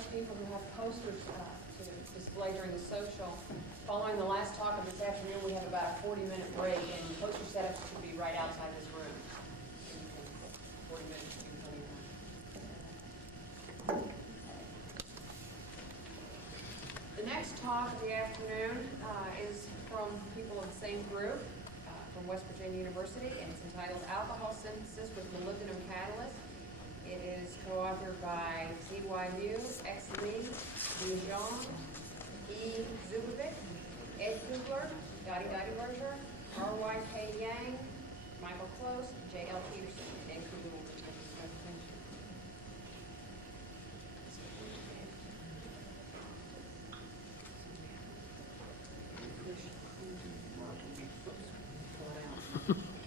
those people who have posters to display during the social. Following the last talk of this afternoon, we have about a 40-minute break, and poster setups should be right outside this room. 40 minutes should be plenty of time. The next talk of the afternoon is from people of the same group from West Virginia University, and it's entitled Alcohol Synthesis with Molybdenum Catalyst. It is co-authored by Z.Y. Liu, X. Lee, Liu Zhang, E. Zubovic, Ed Kugler, Dottie Berger, R.Y.K. Yang, Michael Close, J.L. Peterson. Ed Kugler will present this presentation.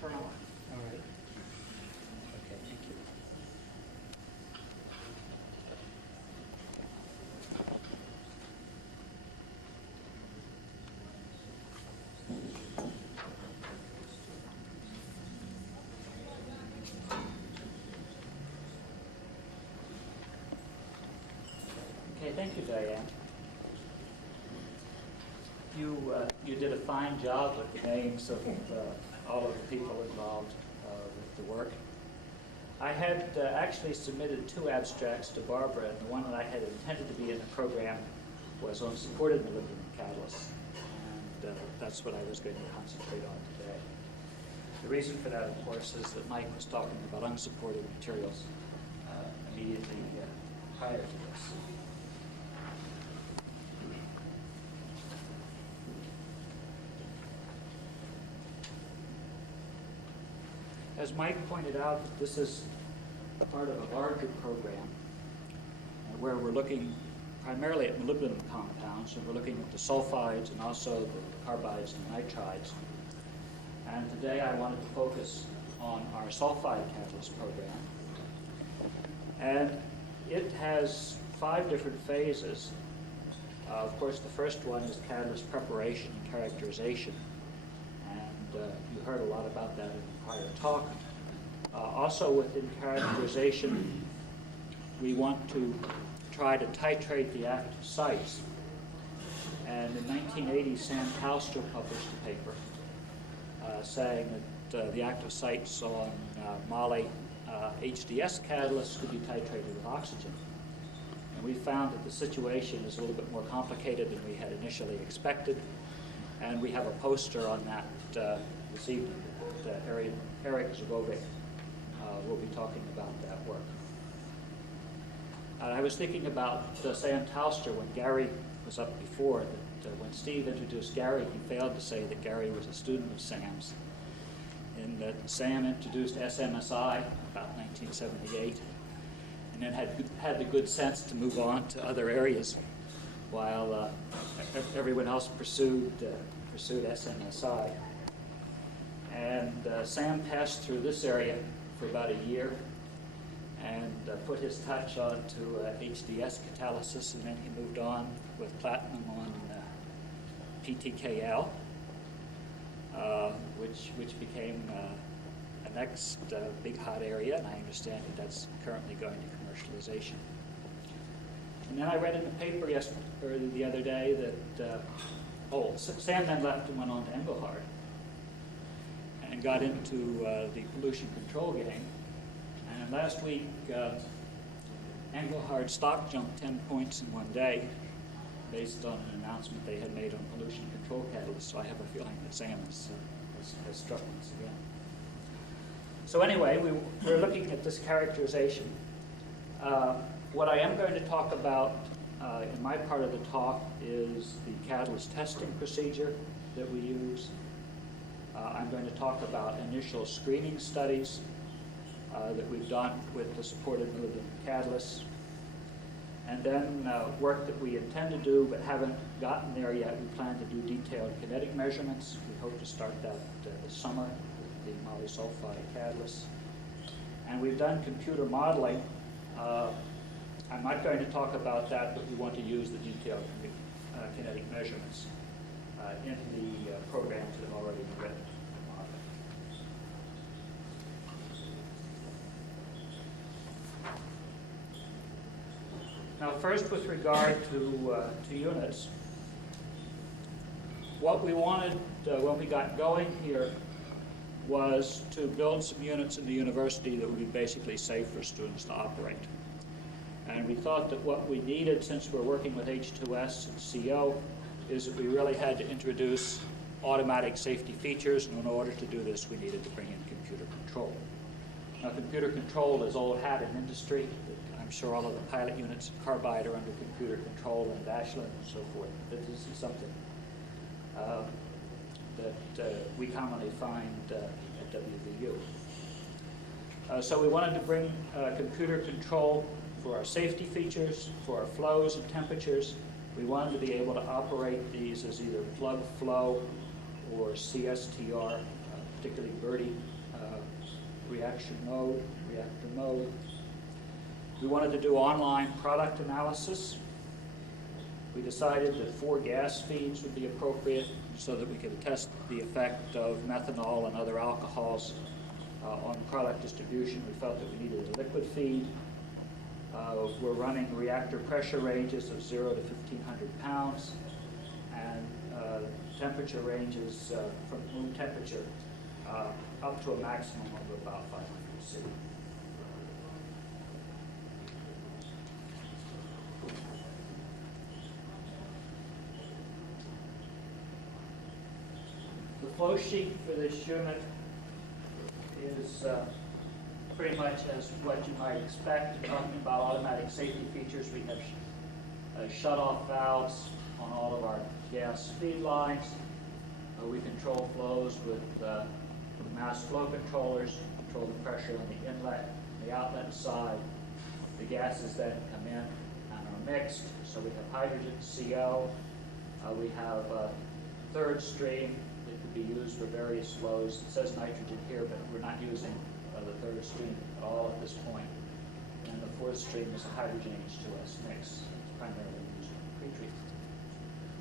Turn on. All right. Okay, thank you. Okay, thank you, Diane. You did a fine job with the names of all of the people involved with the work. I had actually submitted 2 abstracts to Barbara, and the one that I had intended to be in the program was on supported molybdenum catalysts, and that's what I was going to concentrate on today. The reason for that, of course, is that Mike was talking about unsupported materials immediately prior to this. As Mike pointed out, this is part of a larger program where we're looking primarily at molybdenum compounds, and we're looking at the sulfides and also the carbides and nitrides. And today I wanted to focus on our sulfide catalyst program. And it has 5 different phases. Of course, the first one is catalyst preparation and characterization. And you heard a lot about that in the prior talk. Also within characterization, we want to try to titrate the active sites. And in 1980, Sam Towster published a paper saying that the active sites on Moly HDS catalysts could be titrated with oxygen. And we found that the situation is a little bit more complicated than we had initially expected. And we have a poster on that this evening that Eric Zubovic will be talking about that work. I was thinking about Sam Towster when Gary was up before, that when Steve introduced Gary, he failed to say that Gary was a student of Sam's, and that Sam introduced SMSI about 1978, and then had the good sense to move on to other areas while everyone else pursued SMSI. And Sam passed through this area for about a year and put his touch onto HDS catalysis, and then he moved on with platinum on PTKL, which became a next big hot area, and I understand that that's currently going to commercialization. And then I read in the paper the other day that Sam then left and went on to Engelhard and got into the pollution control game. And last week, Engelhard stock jumped 10 points in one day based on an announcement they had made on pollution control catalysts. So I have a feeling that Sam has struck once again. So anyway, we're looking at this characterization. What I am going to talk about in my part of the talk is the catalyst testing procedure that we use. I'm going to talk about initial screening studies that we've done with the supported molybdenum catalysts. And then work that we intend to do but haven't gotten there yet. We plan to do detailed kinetic measurements. We hope to start that this summer with the molysulfide catalysts. And we've done computer modeling. I'm not going to talk about that, but we want to use the detailed kinetic measurements in the programs that have already been written. Now, first, with regard to units, what we wanted when we got going here was to build some units in the university that would be basically safe for students to operate. And we thought that what we needed, since we're working with H2S and CO, is that we really had to introduce automatic safety features, and in order to do this, we needed to bring in computer control. Now, computer control is old hat in industry. I'm sure all of the pilot units at Carbide are under computer control and at Ashland and so forth. But this is something that we commonly find at WVU. So we wanted to bring computer control for our safety features, for our flows and temperatures. We wanted to be able to operate these as either plug flow or CSTR, particularly Birdie, reactor mode. We wanted to do online product analysis. We decided that 4 gas feeds would be appropriate so that we could test the effect of methanol and other alcohols on product distribution. We felt that we needed a liquid feed. We're running reactor pressure ranges of 0 to 1,500 pounds and temperature ranges from room temperature up to a maximum of about 500 C. The flow sheet for this unit is pretty much as what you might expect. Talking about automatic safety features, we have shut-off valves on all of our gas feed lines. We control flows with mass flow controllers, control the pressure on the inlet and the outlet side. The gases then come in and are mixed. So we have hydrogen, CO. We have a third stream that could be used for various flows. It says nitrogen here, but we're not using the third stream at all at this point. And the fourth stream is a hydrogen H2S mix. It's primarily used for pretreatment.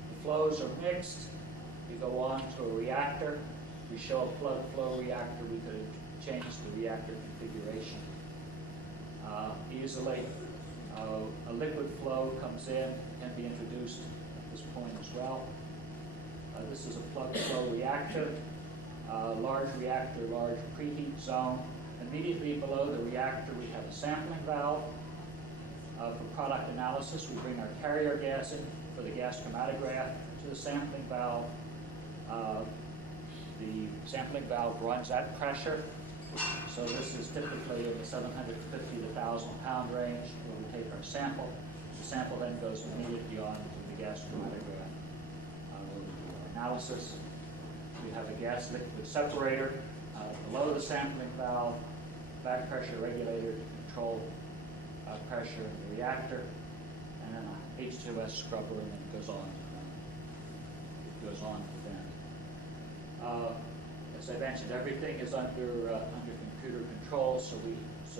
The flows are mixed. We go on to a reactor. We show a plug flow reactor. We could change the reactor configuration easily. A liquid flow comes in, can be introduced at this point as well. This is a plug flow reactor. Large reactor, large preheat zone. Immediately below the reactor, we have a sampling valve. For product analysis, we bring our carrier gas in for the gas chromatograph to the sampling valve. The sampling valve runs at pressure. So this is typically in the 750 to 1,000 pound range where we take our sample. The sample then goes immediately on to the gas chromatograph where we do our analysis. We have a gas liquid separator below the sampling valve, back pressure regulator to control pressure in the reactor, and then a H2S scrubber, and then it goes on. Then. As I mentioned, everything is under computer control, so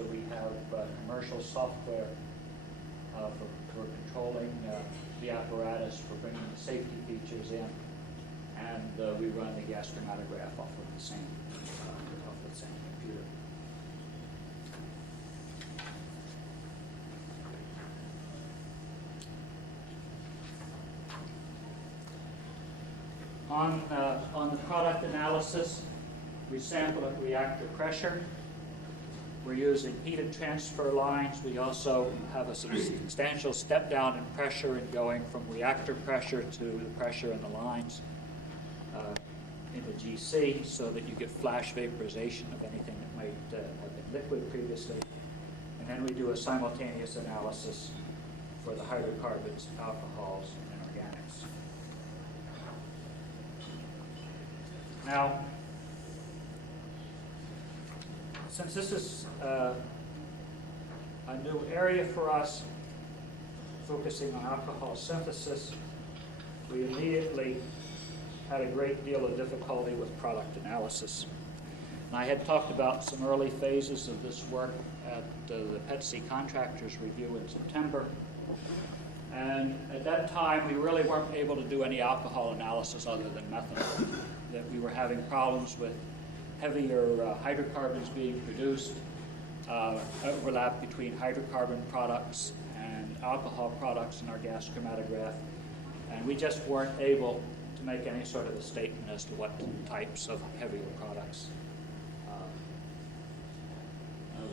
we have commercial software for controlling the apparatus, for bringing the safety features in, and we run the gas chromatograph off of the same computer. On the product analysis, we sample at reactor pressure. We're using heated transfer lines. We also have a substantial step down in pressure in going from reactor pressure to the pressure in the lines in the GC, so that you get flash vaporization of anything that might have been liquid previously. And then we do a simultaneous analysis for the hydrocarbons, alcohols, and organics. Now, since this is a new area for us, focusing on alcohol synthesis, we immediately had a great deal of difficulty with product analysis. And I had talked about some early phases of this work at the PETC contractors review in September. And at that time, we really weren't able to do any alcohol analysis other than methanol. That we were having problems with heavier hydrocarbons being produced, overlap between hydrocarbon products and alcohol products in our gas chromatograph, and we just weren't able to make any sort of a statement as to what types of heavier products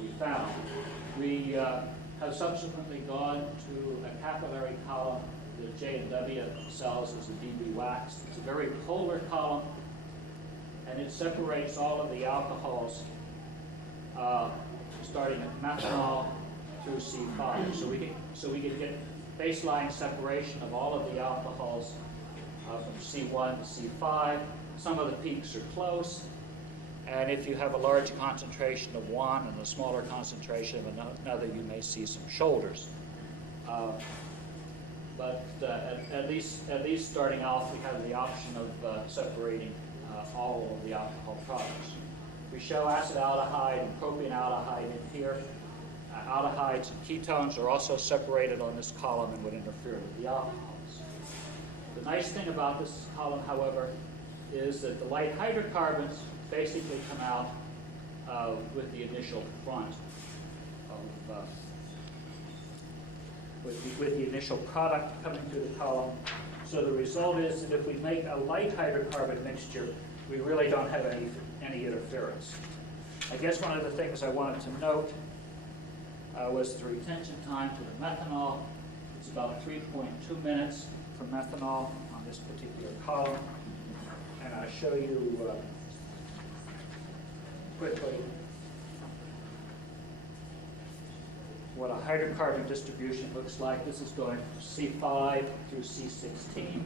we found. We have subsequently gone to a capillary column. The J and W cells as a DB wax. It's a very polar column, and it separates all of the alcohols starting at methanol through C5. So we can get baseline separation of all of the alcohols from C1 to C5. Some of the peaks are close, and if you have a large concentration of one and a smaller concentration of another, you may see some shoulders. But at least starting off, we have the option of separating all of the alcohol products. We show acetaldehyde and propionaldehyde in here. Aldehydes and ketones are also separated on this column and would interfere with the alcohols. The nice thing about this column, however, is that the light hydrocarbons basically come out with the initial front of with the initial product coming through the column. So the result is that if we make a light hydrocarbon mixture, we really don't have any interference. I guess one of the things I wanted to note was the retention time to the methanol. It's about 3.2 minutes for methanol on this particular column. And I'll show you quickly what a hydrocarbon distribution looks like. This is going from C5 through C16. And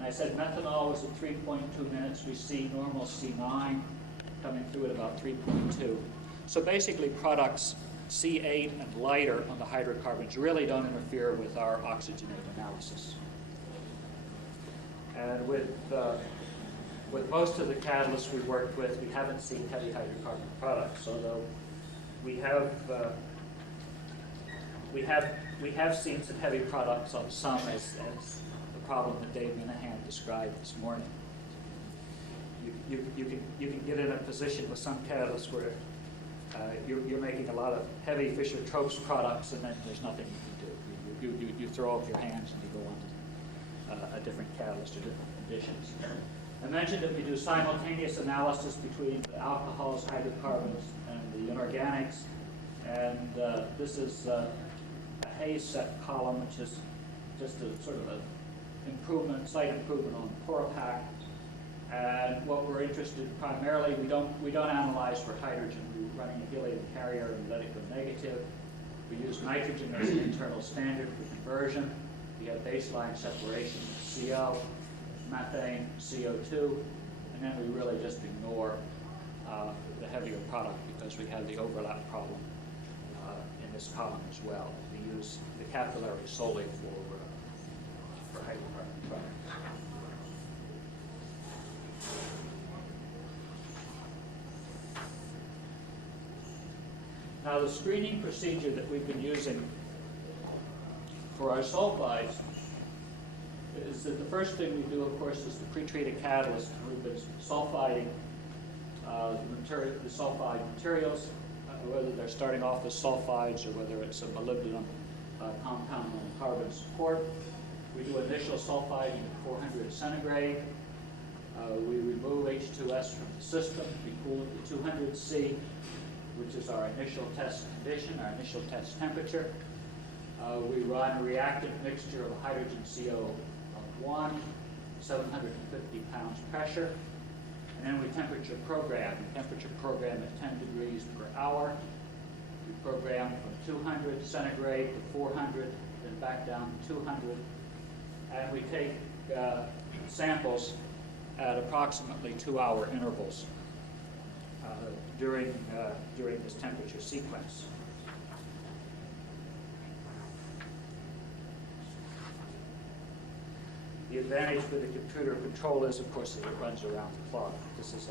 I said methanol was at 3.2 minutes. We see normal C9 coming through at about 3.2. So basically products C8 and lighter on the hydrocarbons really don't interfere with our oxygenate analysis. And with most of the catalysts we worked with, we haven't seen heavy hydrocarbon products, although we have seen some heavy products on some, as the problem that Dave Minahan described this morning. You can get in a position with some catalysts where you're making a lot of heavy Fischer-Tropsch products, and then there's nothing you can do. You throw up your hands and you go on to a different catalyst or different conditions. I mentioned that we do simultaneous analysis between the alcohols, hydrocarbons, and the inorganics, and this is a Hayes set column, which is just a sort of a slight improvement on Poropac. And what we're interested in primarily, we don't analyze for hydrogen. We're running a helium carrier and let it go negative. We use nitrogen as an internal standard for conversion. We have baseline separation of CO, methane, CO2, and then we really just ignore the heavier product because we have the overlap problem in this column as well. We use the capillary solely for hydrocarbon products. Now, the screening procedure that we've been using for our sulfides is that the first thing we do, of course, is the pre-treated catalyst. We've been sulfiding the sulfide materials, whether they're starting off as sulfides or whether it's a molybdenum compound on carbon support. We do initial sulfiding at 400 centigrade. We remove H2S from the system. We cool it to 200 C, which is our initial test condition, our initial test temperature. We run a reactant mixture of hydrogen CO of 1, 750 pounds pressure, and then we temperature program. We temperature program at 10 degrees per hour. We program from 200 centigrade to 400, then back down to 200, and we take samples at approximately 2-hour intervals during this temperature sequence. The advantage with the computer control is, of course, that it runs around the clock. This is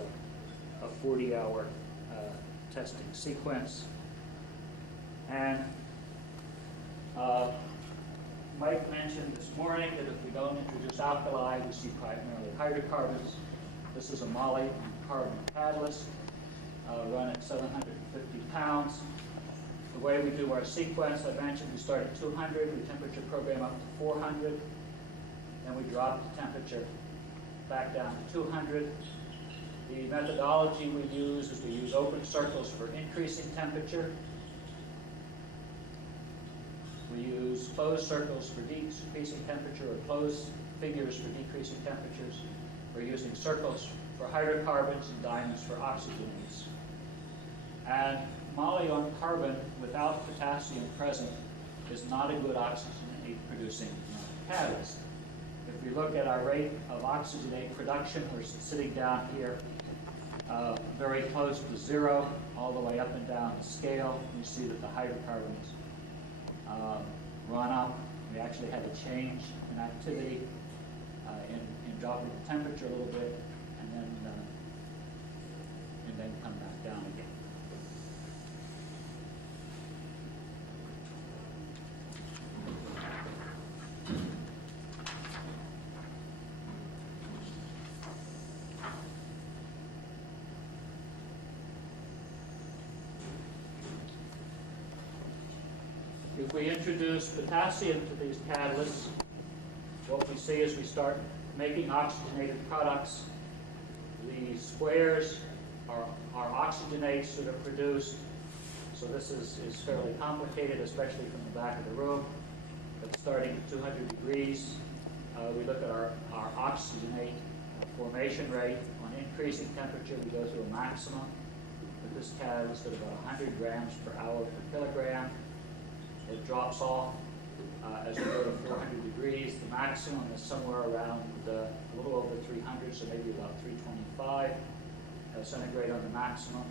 a 40-hour testing sequence. And Mike mentioned this morning that if we don't introduce alkali, we see primarily hydrocarbons. This is a moly carbon catalyst run at 750 pounds the way we do our sequence, I mentioned we start at 200, we temperature program up to 400, then we drop the temperature back down to 200. The methodology we use is we use open circles for increasing temperature. We use closed circles for decreasing temperature, or closed figures for decreasing temperatures. We're using circles for hydrocarbons and diamonds for oxygenates. And moly on carbon without potassium present is not a good oxygenate producing catalyst. If we look at our rate of oxygenate production, we're sitting down here very close to zero, all the way up and down the scale. You see that the hydrocarbons run up. We actually have a change in activity in dropping the temperature a little bit, and then come back down again. If we introduce potassium to these catalysts, what we see is we start making oxygenated products. The squares are oxygenates that are produced. So this is fairly complicated, especially from the back of the room. But starting at 200 degrees, we look at our oxygenate formation rate. On increasing temperature, we go to a maximum. With this catalyst at about 100 grams per hour per kilogram. It drops off as we go to 400 degrees. The maximum is somewhere around a little over 300, so maybe about 325 centigrade on the maximum.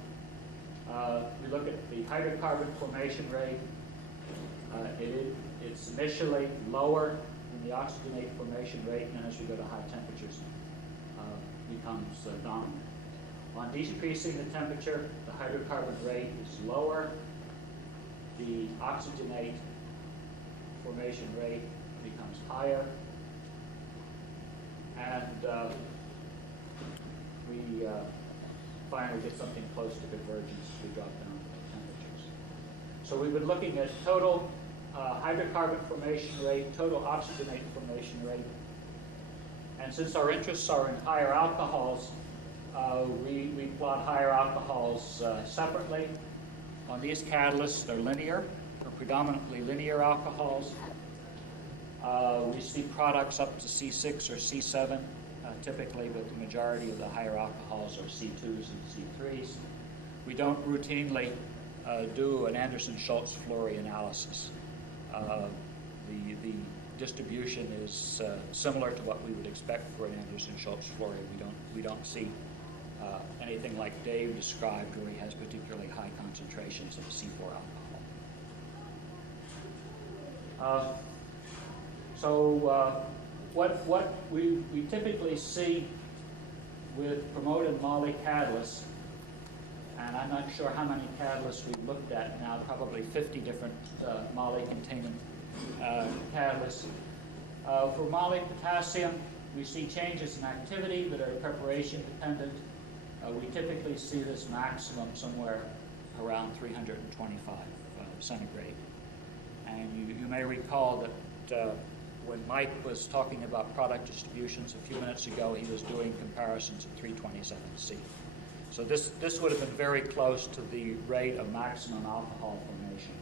We look at the hydrocarbon formation rate. It's initially lower than the oxygenate formation rate, and then as we go to high temperatures, becomes dominant. On decreasing the temperature, the hydrocarbon rate is lower. The oxygenate formation rate becomes higher, and we finally get something close to convergence as we drop down to the temperatures. So we've been looking at total hydrocarbon formation rate, total oxygenate formation rate, and since our interests are in higher alcohols, we plot higher alcohols separately. On these catalysts, they're linear, or predominantly linear alcohols. We see products up to C6 or C7 typically, but the majority of the higher alcohols are C2s and C3s. We don't routinely do an Anderson-Schultz Flurry analysis. The distribution is similar to what we would expect for an Anderson-Schultz Flurry. We don't see anything like Dave described, where he has particularly high concentrations of C4 alcohol. What we typically see with promoted moly catalysts, and I'm not sure how many catalysts we've looked at now, probably 50 different moly-containing catalysts. For moly potassium, we see changes in activity that are preparation dependent. We typically see this maximum somewhere around 325 centigrade. And you may recall that when Mike was talking about product distributions a few minutes ago, he was doing comparisons at 327C. So this would have been very close to the rate of maximum alcohol formation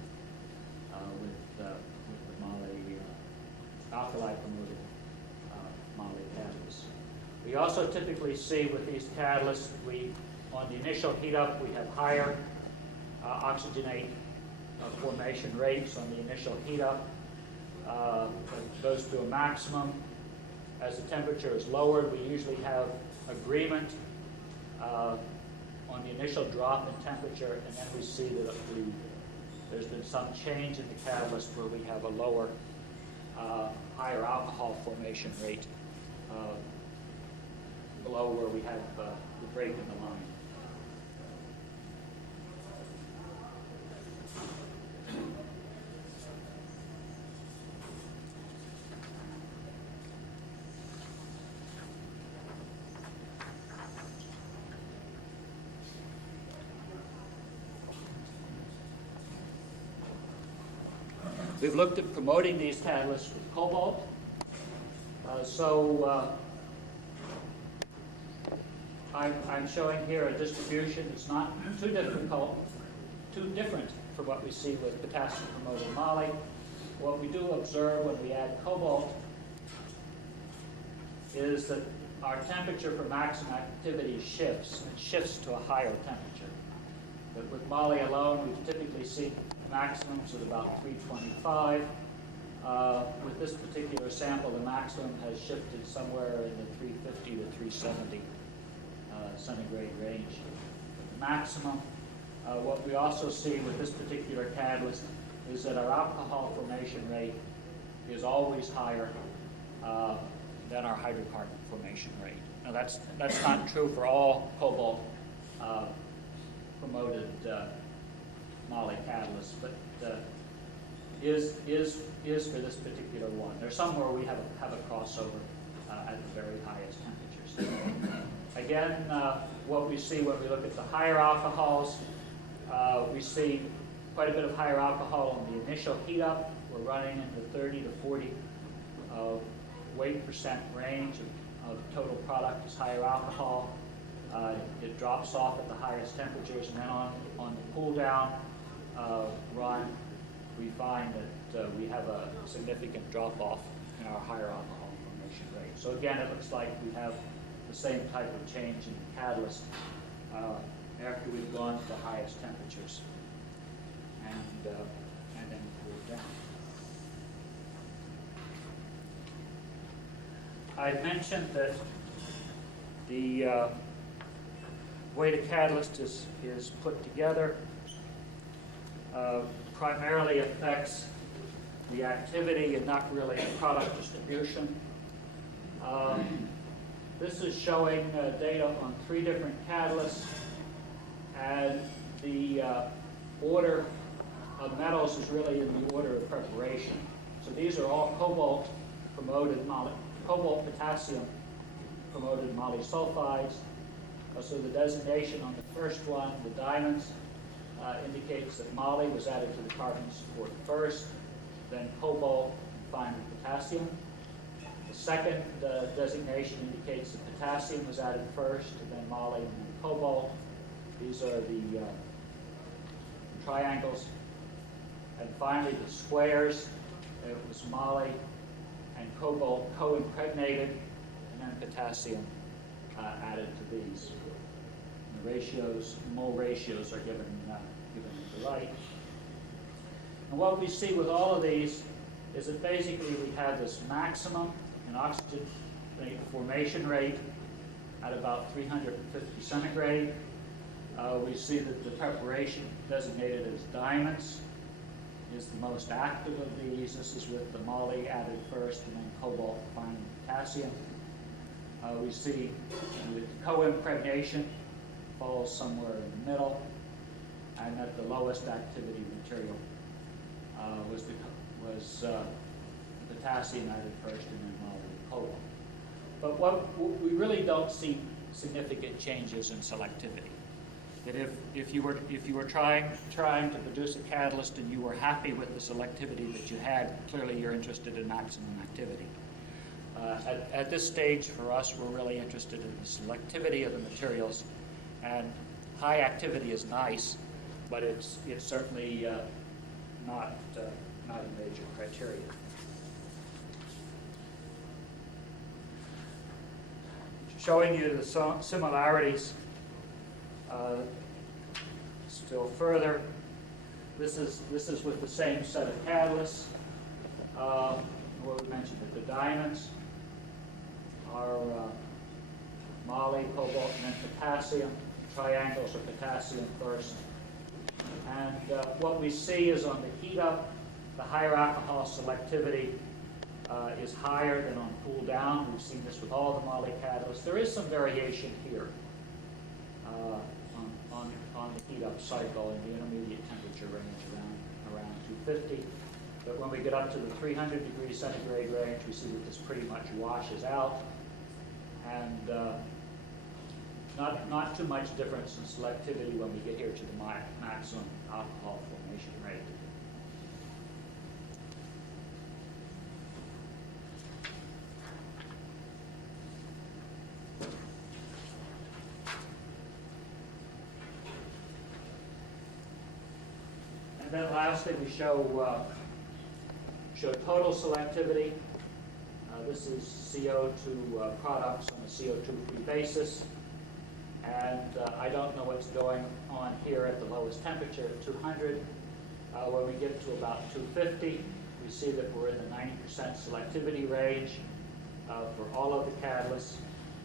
with the moly, alkali-promoted moly catalysts. We also typically see with these catalysts, on the initial heat up, we have higher oxygenate formation rates on the initial heat up. It goes to a maximum. As the temperature is lowered, we usually have agreement on the initial drop in temperature, and then we see that there's been some change in the catalyst where we have a lower, higher alcohol formation rate below where we have the break in the line. We've looked at promoting these catalysts with cobalt. I'm showing here a distribution that's not too different from what we see with potassium-promoted moly. What we do observe when we add cobalt is that our temperature for maximum activity shifts. It shifts to a higher temperature. But with moly alone, we've typically seen maximums at about 325. With this particular sample, the maximum has shifted somewhere in the 350 to 370 centigrade range. The maximum, what we also see with this particular catalyst is that our alcohol formation rate is always higher than our hydrocarbon formation rate. Now that's not true for all cobalt promoted moly catalysts, but is for this particular one. There's some where we have a crossover at the very highest temperatures. Again, what we see when we look at the higher alcohols, we see quite a bit of higher alcohol on the initial heat up. We're running in the 30 to 40 weight percent range of total product is higher alcohol. It drops off at the highest temperatures, and then on the cool down run, we find that we have a significant drop off in our higher alcohol formation rate. So again, it looks like we have the same type of change in the catalyst after we've gone to the highest temperatures and then cooled down. I mentioned that the way the catalyst is put together primarily affects the activity and not really the product distribution. This is showing data on 3 different catalysts, and the order of metals is really in the order of preparation. So these are all cobalt potassium promoted moly sulfides. So the designation on the first one, the diamonds, indicates that moly was added to the carbon support first, then cobalt, and finally potassium. The second designation indicates that potassium was added first, and then moly, and then cobalt. These are the triangles. And finally, the squares. It was moly and cobalt co-impregnated, and then potassium added to these. And the ratios, mole ratios, are given to the right. And what we see with all of these is that basically we have this maximum in oxygen formation rate at about 350 centigrade. We see that the preparation designated as diamonds is the most active of these. This is with the moly added first and then cobalt, finally potassium. We see the co-impregnation falls somewhere in the middle, and that the lowest activity material was the potassium added first and then moly and cobalt. But what we really don't see significant changes in selectivity. That if you were trying to produce a catalyst and you were happy with the selectivity that you had, clearly you're interested in maximum activity. At this stage, for us, we're really interested in the selectivity of the materials, and high activity is nice, but it's certainly not a major criteria. Showing you the similarities still further. This is with the same set of catalysts. What we mentioned that the diamonds are moly, cobalt, and then potassium. Triangles are potassium first. And what we see is on the heat up, the higher alcohol selectivity is higher than on cool down. We've seen this with all the moly catalysts. There is some variation here on the heat up cycle in the intermediate temperature range around 250. But when we get up to the 300 degrees centigrade range, we see that this pretty much washes out, and not too much difference in selectivity when we get here to the maximum alcohol formation rate. then lastly, we show total selectivity. This is CO2 products on a CO2-free basis. And I don't know what's going on here at the lowest temperature at 200. When we get to about 250, we see that we're in the 90% selectivity range for all of the catalysts.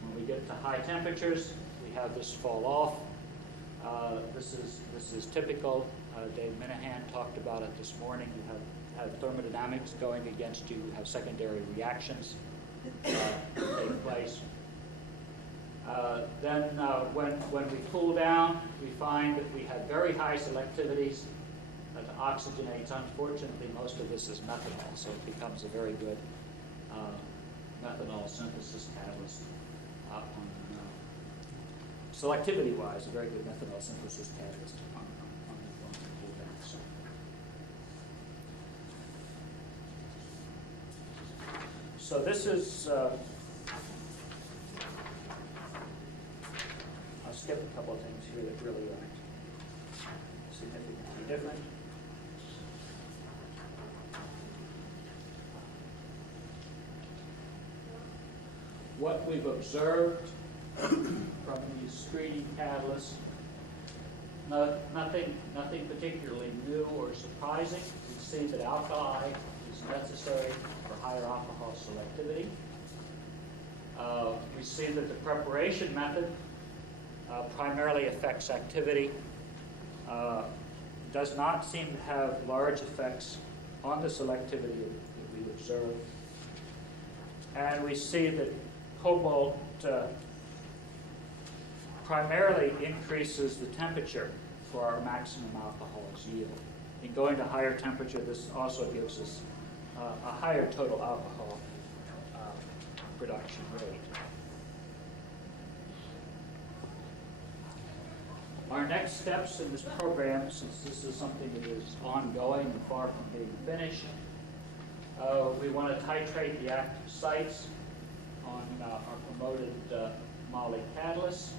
When we get to high temperatures, we have this fall off. This is typical. Dave Minahan talked about it this morning. You have thermodynamics going against you. You have secondary reactions take place. Then when we cool down, we find that we have very high selectivities to oxygenates. Unfortunately, most of this is methanol, so it becomes a very good methanol synthesis catalyst. Selectivity-wise, a very good methanol synthesis catalyst on the cool down side. So this is, I'll skip a couple of things here that really aren't significantly different. What we've observed from these screening catalysts, nothing particularly new or surprising. We see that alkali is necessary for higher alcohol selectivity. We see that the preparation method primarily affects activity, does not seem to have large effects on the selectivity that we observe. And we see that cobalt primarily increases the temperature for our maximum alcohols yield. In going to higher temperature, this also gives us a higher total alcohol production rate. Our next steps in this program, since this is something that is ongoing and far from being finished, we want to titrate the active sites on our promoted moly catalysts.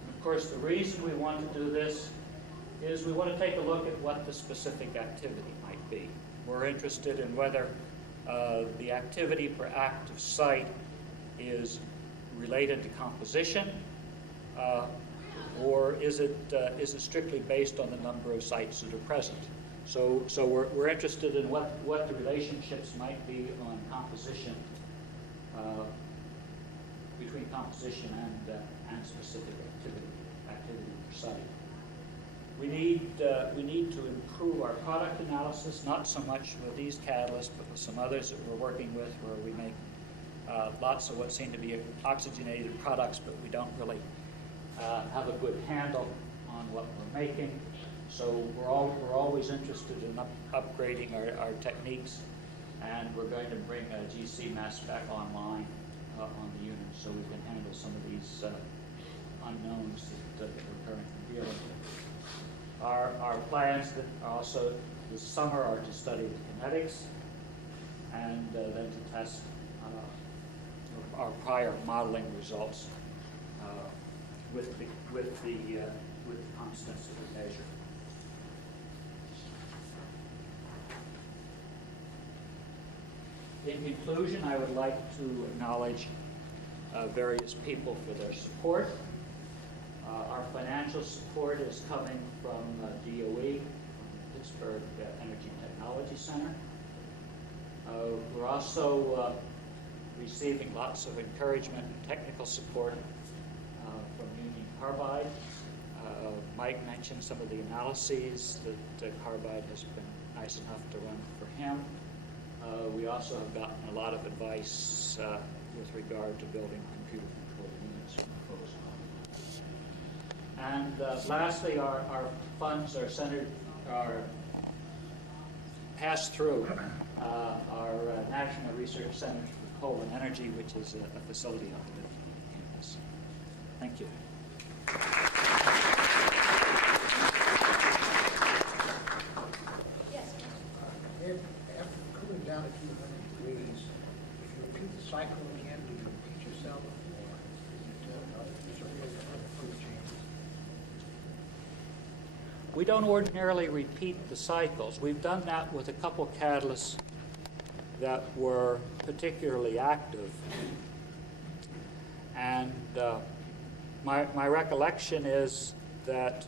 And of course, the reason we want to do this is we want to take a look at what the specific activity might be. We're interested in whether the activity per active site is related to composition, or is it strictly based on the number of sites that are present? So we're interested in what the relationships might be on composition, between composition and specific activity per site. We need to improve our product analysis, not so much with these catalysts, but with some others that we're working with, where we make lots of what seem to be oxygenated products, but we don't really have a good handle on what we're making. So we're always interested in upgrading our techniques, and we're going to bring a GC mass spec online on the unit so we can handle some of these unknowns that we're currently dealing with. Our plans that also this summer are to study the kinetics and then to test our prior modeling results with the constants that we measure. In conclusion, I would like to acknowledge various people for their support. Our financial support is coming from DOE, Pittsburgh Energy Technology Center. We're also receiving lots of encouragement and technical support from Union Carbide. Mike mentioned some of the analyses that Carbide has been nice enough to run for him. We also have gotten a lot of advice with regard to building computer-controlled units from Postsheet. And lastly, our funds are passed through our National Research Center for Coal and Energy, which is a facility on the campus. Thank you. After cooling down a few hundred degrees, if you repeat the cycle again, do you repeat yourself, or is it really other food changes? We don't ordinarily repeat the cycles. We've done that with a couple catalysts that were particularly active. And my recollection is that,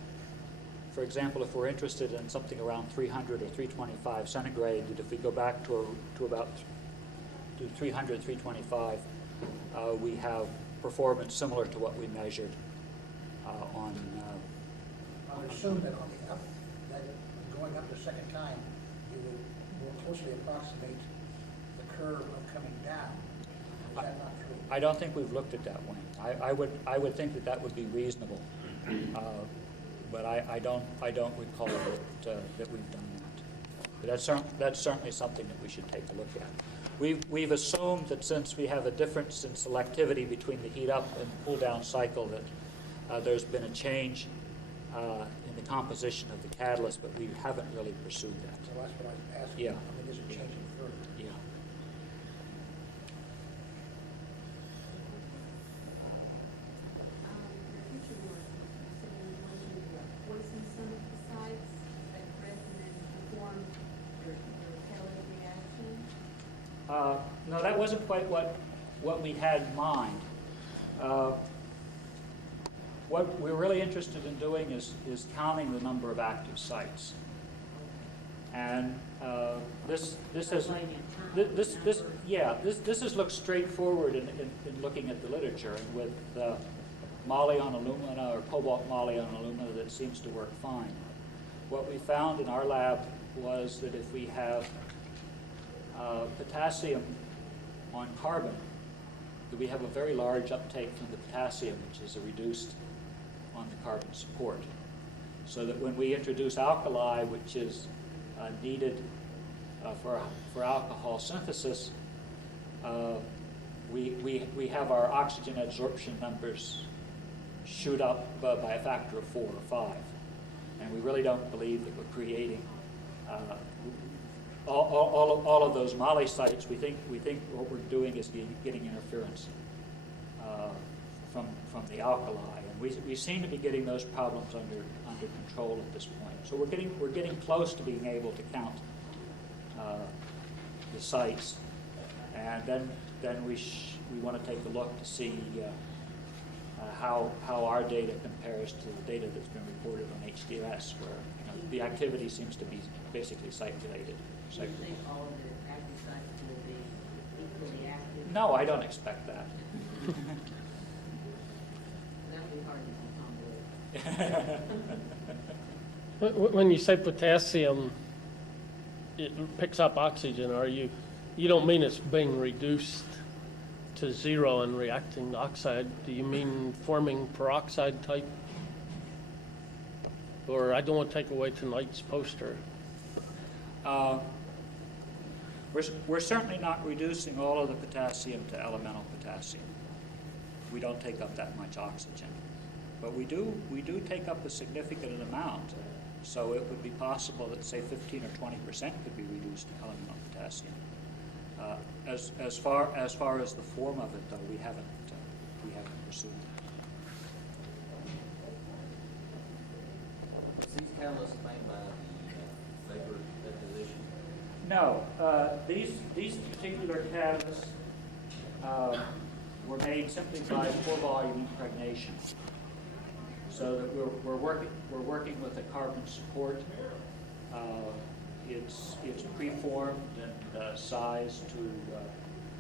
for example, if we're interested in something around 300 or 325 centigrade, that if we go back to about 300, 325, we have performance similar to what we measured on. I would assume that on the up, that going up the second time, you would more closely approximate the curve of coming down. Is that not true? I don't think we've looked at that one. I would think that would be reasonable, but I don't recall that we've done that. But that's certainly something that we should take a look at. We've assumed that since we have a difference in selectivity between the heat up and cool down cycle, that there's been a change in the composition of the catalyst, but we haven't really pursued that. So that's what I was asking. Yeah. I mean, is it changing further? Yeah. Poison some of the sites that threaten and perform your catalytic reaction? No, that wasn't quite what we had in mind. What we're really interested in doing is counting the number of active sites. And this has looked straightforward in looking at the literature, and with moly on alumina or cobalt moly on alumina, that seems to work fine. What we found in our lab was that if we have potassium on carbon, that we have a very large uptake from the potassium, which is a reduced on the carbon support. So that when we introduce alkali, which is needed for alcohol synthesis, we have our oxygen absorption numbers shoot up by a factor of 4 or 5. And we really don't believe that we're creating all of those moly sites. We think what we're doing is getting interference from the alkali, and we seem to be getting those problems under control at this point. So we're getting close to being able to count the sites, and then we want to take a look to see how our data compares to the data that's been reported on HDS, where the activity seems to be basically site-related. Do you think all of the active sites will be equally active? No, I don't expect that. That would be hard to accommodate. When you say potassium, it picks up oxygen. You don't mean it's being reduced to zero and reacting to oxide? Do you mean forming peroxide type? Or I don't want to take away tonight's poster. We're certainly not reducing all of the potassium to elemental potassium. We don't take up that much oxygen, but we do take up a significant amount. So it would be possible that, say, 15 or 20% could be reduced to elemental potassium. As far as the form of it, though, we haven't pursued that. Was these catalysts made by the vapor deposition? No, these particular catalysts were made simply by pore volume impregnation. So that we're working with a carbon support. It's preformed and sized to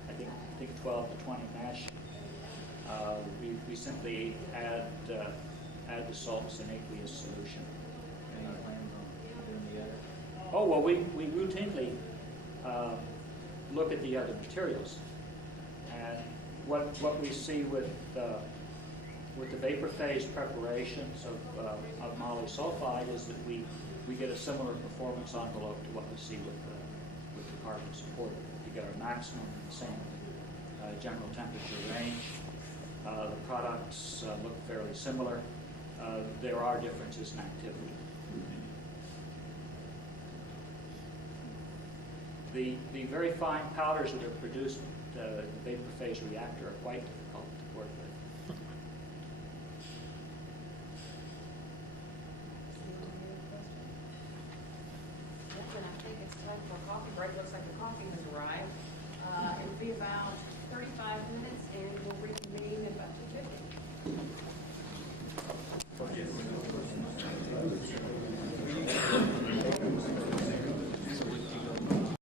I think 12 to 20 mesh. We simply add the salts in aqueous solution. Any plans on doing the other? Oh, well, we routinely look at the other materials, and what we see with the vapor phase preparations of moly sulfide is that we get a similar performance envelope to what we see with the carbon support. We get our maximum in the same general temperature range. The products look fairly similar. There are differences in activity. The very fine powders that are produced in the vapor phase reactor are quite difficult to work with. it's time for a coffee break. Looks like the coffee has arrived. It'll be about 35 minutes, and we'll reconvene at about